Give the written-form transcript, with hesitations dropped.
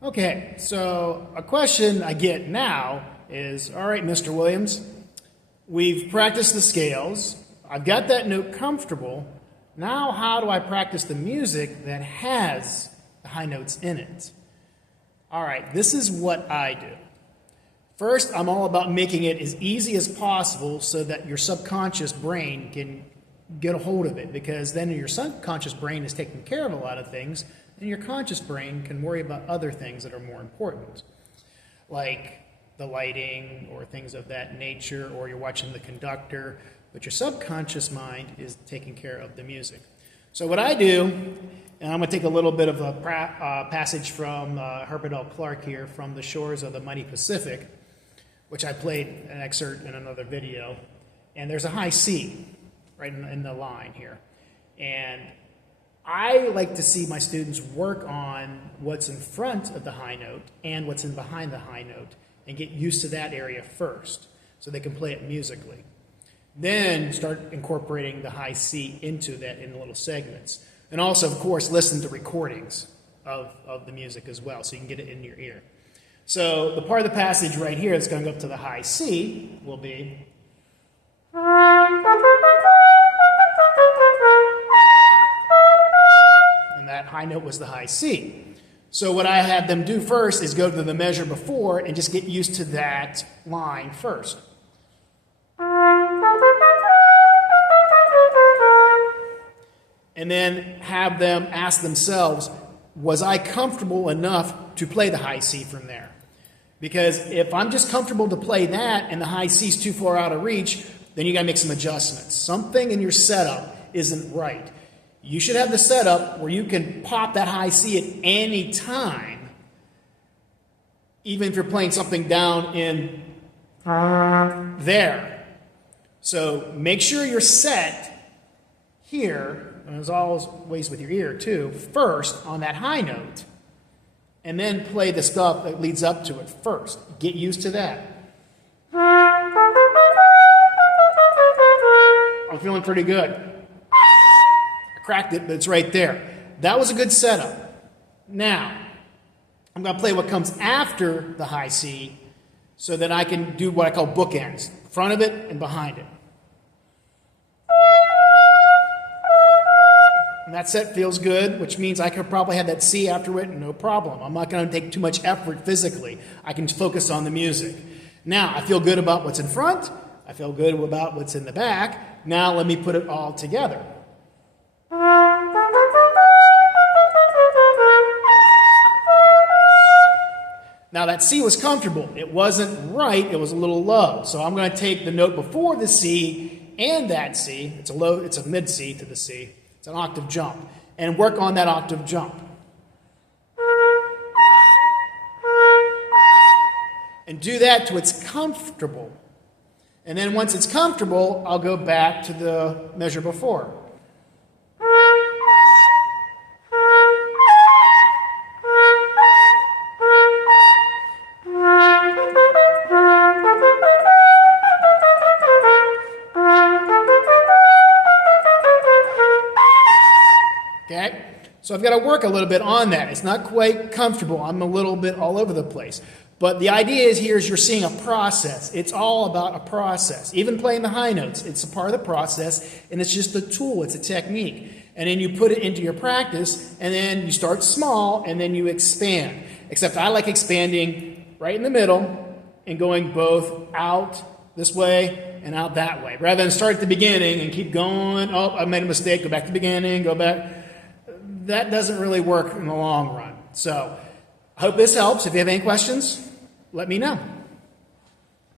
Okay, so a question I get now is, all right, Mr. Williams, we've practiced the scales. I've got that note comfortable. Now how do I practice the music that has the high notes in it? All right, this is what I do. First, I'm all about making it as easy as possible so that your subconscious brain can get a hold of it, because then your subconscious brain is taking care of a lot of things, and your conscious brain can worry about other things that are more important, like the lighting or things of that nature, or you're watching the conductor, but your subconscious mind is taking care of the music. So what I do, and I'm going to take a little bit of a passage from Herbert L. Clark here, from The Shores of the Mighty Pacific, which I played an excerpt in another video, and there's a high C right in the line here. And I like to see my students work on what's in front of the high note and what's in behind the high note and get used to that area first so they can play it musically. Then start incorporating the high C into that in little segments. And also, of course, listen to recordings of the music as well so you can get it in your ear. So the part of the passage right here that's going to go up to the high C will be... And that high note was the high C. So what I had them do first is go to the measure before and just get used to that line first. And then have them ask themselves, was I comfortable enough to play the high C from there? Because if I'm just comfortable to play that and the high C is too far out of reach, then you got to make some adjustments. Something in your setup isn't right. You should have the setup where you can pop that high C at any time, even if you're playing something down in there. So make sure you're set here, and as always with your ear too, first on that high note, and then play the stuff that leads up to it first. Get used to that. I'm feeling pretty good. I cracked it, but it's right there. That was a good setup. Now, I'm going to play what comes after the high C so that I can do what I call bookends, front of it and behind it. And that set feels good, which means I could probably have that C after it, no problem. I'm not going to take too much effort physically. I can focus on the music. Now, I feel good about what's in front. I feel good about what's in the back. Now, let me put it all together. Now, that C was comfortable. It wasn't right. It was a little low. So I'm going to take the note before the C and that C. It's a mid C to the C. It's an octave jump. And work on that octave jump. And do that till it's comfortable. And then once it's comfortable, I'll go back to the measure before. Okay? So I've got to work a little bit on that. It's not quite comfortable. I'm a little bit all over the place. But the idea is here is you're seeing a process. It's all about a process. Even playing the high notes, it's a part of the process, and it's just a tool. It's a technique. And then you put it into your practice, and then you start small, and then you expand. Except I like expanding right in the middle and going both out this way and out that way. Rather than start at the beginning and keep going, oh, I made a mistake, go back to the beginning, go back. That doesn't really work in the long run. So I hope this helps. If you have any questions, let me know.